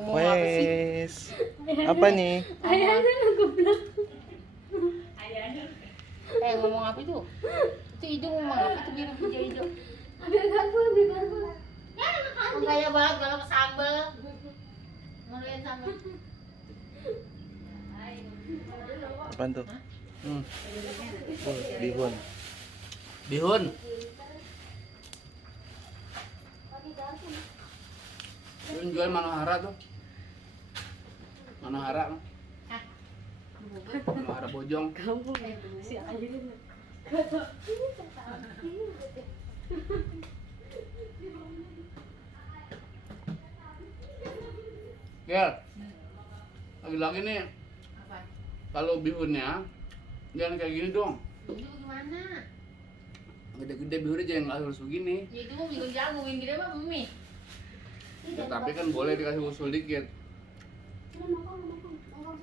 Ngomong apa sih? Wes. Apa nih? Ayahnya ngegoblok. Ngomong apa itu? Itu hidung ngomong apa itu biru hijau-hijau? Ada garpu, ada garpu. Kaya banget kalau ke sambel. Ngeliat sambel. Apaan tuh? Oh, bihun. Bihun. Bihun jual Manohara tuh. Manohara. Manohara Bojong. Kamu si Ayah. Gel. Lagi-lagi nih Apa? kalau bihunnya jangan kayak gini dong. Itu gimana? Gede-gede bihunnya jangan harus begini. Ya itu mau bikin jamu, bikin gede mah mie. Ya, tapi kan boleh dikasih usul dikit.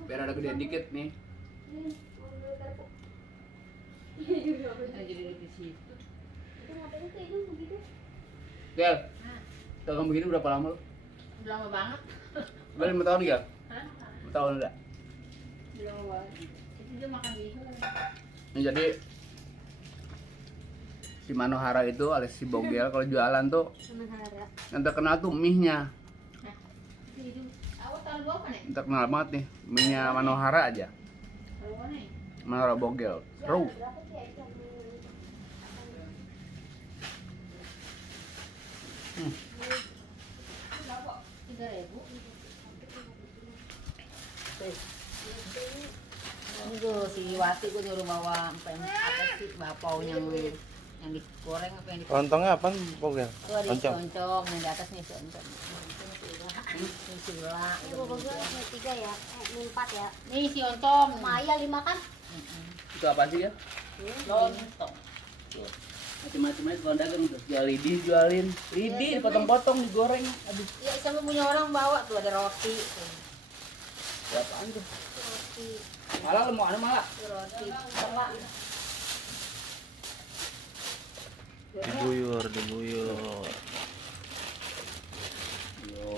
Biar ada gedean dikit nih. Jadi di situ. Gel. Dagang begini berapa lama lu? Udah lama banget. Udah 5 tahun Gel? Hah? 5 tahun udah. Belum banget. Itu dia makan bihun. Nah, jadi si Manohara itu alias si Bogel kalau jualan tuh Manohara. yang terkenal tuh mie-nya. Nah, itu hidung. Awal taruh bawah apa nih? Yang terkenal banget nih, mie-nya Manohara aja. Taruh bawah nih. Manohara Bogel. Seru. Berapa? 3.000. Itu si Wati gua nyuruh bawa apa sih bapau yang digoreng apa yang Lontongnya apaan, Bogel? itu ada Loncong. loncong yang di atas nih loncong. Ini sila. Ini bobogel ada 3 ya? 4 ya? Nih si loncong. Maya 5 kan? Itu apa sih ya? Lontong. Macam-macam aja kalau dagang tuh. Jual lidi, jualin. Lidi dipotong-potong, digoreng. Aduh, Ya sama punya orang bawa tuh ada roti. apaan tuh? Roti. Malah lu mau ada malah. Roti. Bawa. Diguyur, diguyur. Yo,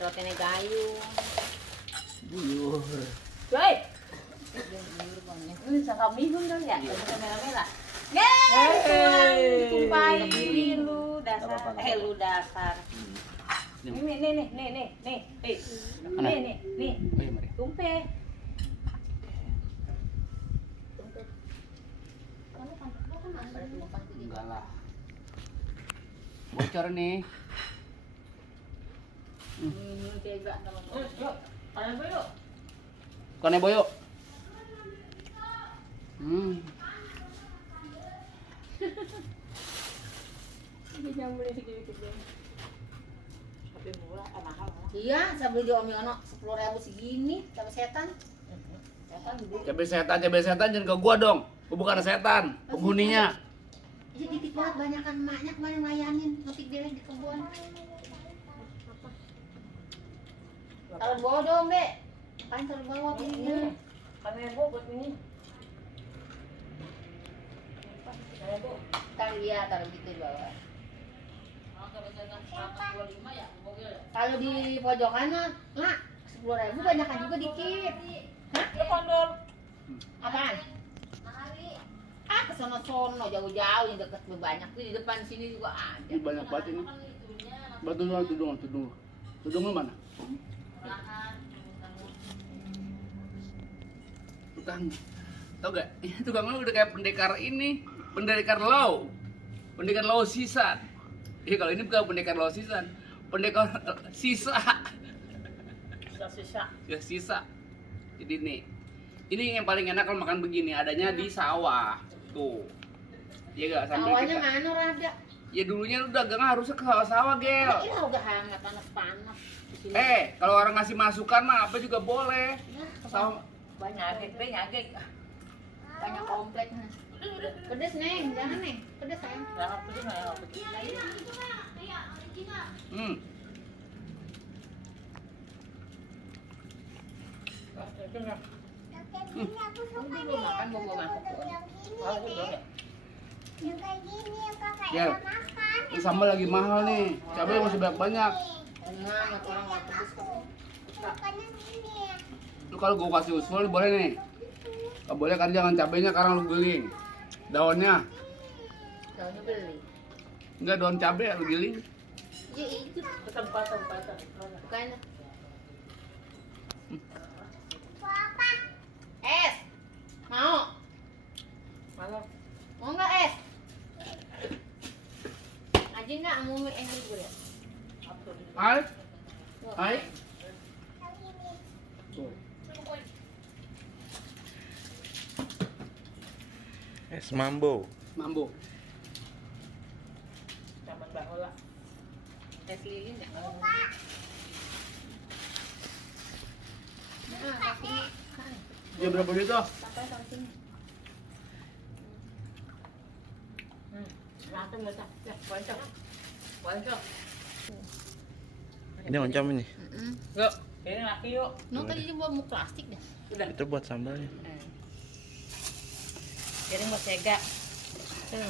Roti gayung. buyur. Coy. Ini sangka bihun kan ya? Merah-merah. Yeay, ditumpahin lu dasar. Lu dasar. Nih. Mana? Nih. Oh iya, mari. Tumpeh. Enggak lah. Bocor nih. Tega sama yuk. Kalian yuk. Kone boyo. Ini jamurnya segini-segini. Tapi murah, mahal. Iya, saya beli di Om Yono 10.000 segini, sama setan. Setan dulu. Cabai setan jangan ke gua dong. Gua bukan setan, penghuninya. Ini dikit banget, banyakan emaknya kemarin layanin, nanti dia di kebun. Taruh bawah dong, Dek. Kan taruh bawah ini. Kamera gua buat ini. Taruh gitu di bawah. Kalau di pojokan mah, 10.000 banyakan juga dikit. Hah? Lu kondol. Apaan? Kesono-sono jauh-jauh yang deket banyak tuh di depan sini juga ada. Ini banyak banget ini. Tudung lu mana? Tukang. Tau gak? Tukang lu udah kayak pendekar ini, pendekar law sisan. Kalau ini bukan pendekar law sisan, pendekar sisa. Ya sisa. Jadi ini yang paling enak kalau makan begini, adanya di sawah. Tuh. Iya gak sambil Sawahnya kita. mana Rada? Ya dulunya lu dagang harusnya ke sawah-sawah, Gel. Ini udah hangat panas. Kalau orang ngasih masukan mah apa juga boleh. Sawah Banyak nyagek. Banyak komplek. Pedes, Neng. Jangan, Neng. Pedes, sayang. Jangan pedes, Neng. Belum makan, mau makan. Gel, ini sambal lagi mahal nih. Cabai masih banyak. Nah, buat orang nggak pedes kok. Lu kalau gua kasih usul boleh nih. Kalau boleh kan jangan cabenya karena lu giling. Daunnya. Daunnya beli. Enggak daun cabe lu giling. Iya itu. Bukan. Es. Mau? Mau nggak es? Aja nggak mau ini gue ya. Hai. Hai. Es mambo. Mambo. Es lilin nggak? Nah, tapi kan. Dia berapa duit tuh? Sampai sini. Langsung nggak sah. Ya, boncok. Boncok. Ini oncom ini. Yuk. Ini laki yuk. No, tadi dia bawa muk plastik dah. Itu buat sambalnya. Piring buat sega. Tuh.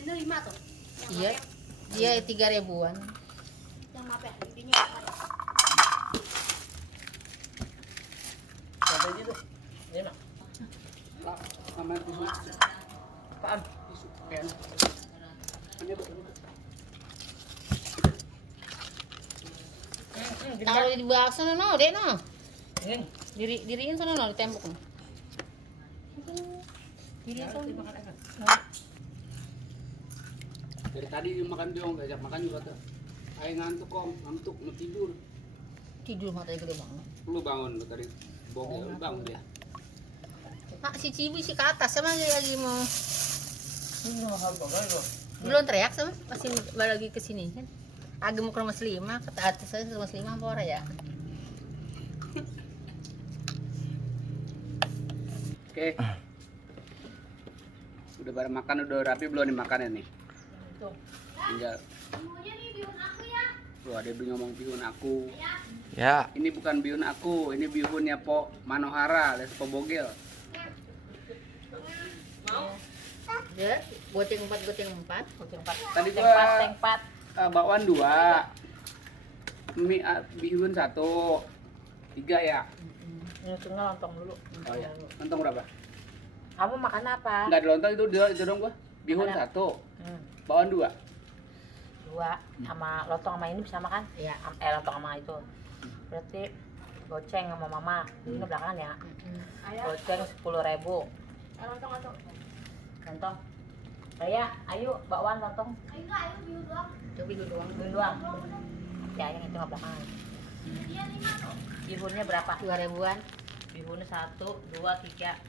Ini 5 tuh. Iya. Dia 3.000-an. Yang apa ya? Bibinya apa? Berapa aja tuh? Ini mah. Sama tisu. Apaan? Tisu. Kayak ini betul. Taruh di bawah sana no, dek no. Ini. Diriin sana no di tembok no. Diriin sana. Dari tadi dia makan dong, diajak makan juga tuh. Ayo ngantuk kong, ngantuk mau tidur. Tidur matanya gede banget. Lu bangun lu tadi. Bogel lu bangun dia. Nak si Cibi si ke atas sama lagi mau. Ini mah hal bagai loh. Belum teriak sama masih balik lagi ke sini kan. Agak mau ke rumah Selima, kata atas saya ke rumah Selima apa orang ya? Oke. Udah pada makan, udah rapi belum nih makannya nih? Tuh. Tinggal. Tuh ada yang ngomong bihun aku. Ya. Ini bukan bihun aku, ini bihunnya Po Manohara, alias Po Bogel. Dia goceng 4. Kucing 4. Tadi Kucing gua 4. bakwan 2, mie bihun 1, 3 ya. Ini tengah lontong dulu. Oh ya, lontong berapa? Kamu makan apa? Enggak ada lontong itu dong gua. Bihun Ada. 1, Hmm. bakwan 2. 2 sama lontong sama ini bisa makan? Iya. Lontong sama itu. Berarti goceng sama mama. Ini belakangan ya. Goceng 10.000. Lontong atau? Lontong. Saya, ayo bakwan lontong. Ayo enggak, ayo biu doang. Coba dulu doang. Bihun doang. Ya, yang itu nggak belakangan. Dia 5 tuh. Bihunnya berapa? 2.000-an. Bihunnya 1, 2, 3.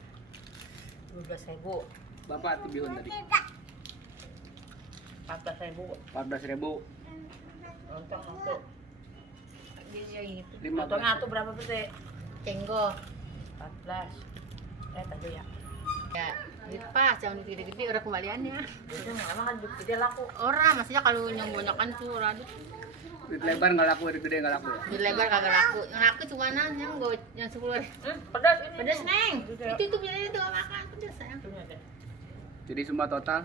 12.000. Bapak tuh bihun tadi. 14.000. 14.000. Lontong satu. Dia itu. 15. Lontongnya satu berapa persen? Cenggo. 14. Tadi ya. Ya, duit pas, jangan duit gede-gede orang kembaliannya. Itu emang kan gede laku. Orang maksudnya kalau yang banyakan tuh orang Duit lebar nggak laku, duit gede nggak laku ya. duit lebar kagak laku. Yang laku cuma yang yang 10. Pedas ini. Pedas neng. Pedas. Itu biasanya tuh nggak makan pedas sayang. Jadi semua total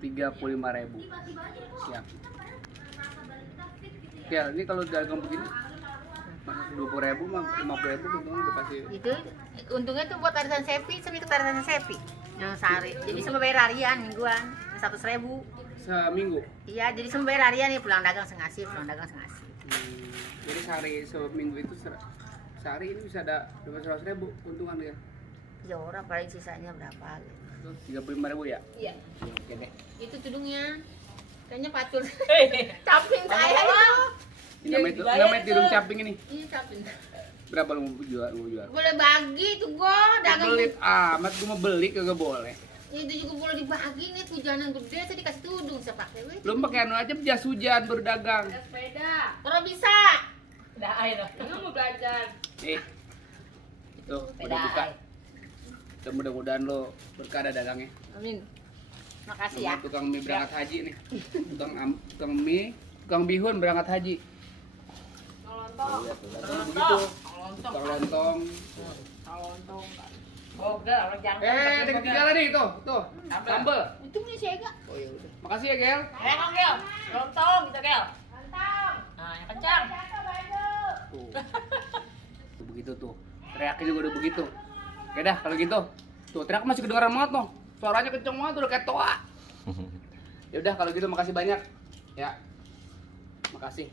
35.000. Siap. Ya, ini kalau dagang begini masih 20.000 mah 50.000 untungnya udah pasti. Itu untungnya tuh buat arisan Sepi, sama ikut arisan Sepi yang sehari. Jadi semua bayar harian mingguan 100.000. Seminggu. Iya, jadi semua bayar harian nih, pulang dagang sengasih, pulang dagang sengasih. Jadi sehari seminggu itu sehari ini bisa ada 200.000 untungan ya. Ya orang paling sisanya berapa gitu. 35.000 ya? Iya. Oke deh. Itu tudungnya. Kayaknya pacul. Caping saya itu. Ini namanya tirung caping ini. Iya caping. Berapa lu mau jual? Boleh bagi tuh gua dagang. Belit amat, gua mau beli kagak boleh. Itu juga boleh dibagi nih, hujanan gede saya dikasih tudung saya pakai weh. Lu pakai anu aja jas hujan berdagang. Sepeda. Orang bisa. Udah air loh. Ini mau belajar. Nih. Tuh, udah buka. Dan mudah-mudahan lo berkah ada dagangnya. Amin. Makasih ya. Tukang mie berangkat haji nih. Tukang mie, tukang bihun berangkat haji. Lontong. Lihat tuh, dagang begitu. Tukang lontong. Lontong. Oh, udah orang jangan. Ketinggalan nih tuh. Sambel. Itu punya si Ega. Oh iya udah. Makasih ya, Gel. Ngomong, Gel. Lontong gitu, Gel. Nah, yang kencang. Tuh. Tuh begitu tuh. Teriaknya juga udah begitu. Oke dah kalau gitu. Tuh teriak masih kedengaran banget noh. Suaranya kenceng banget udah kayak toa. Ya udah kalau gitu makasih banyak. Ya. Makasih.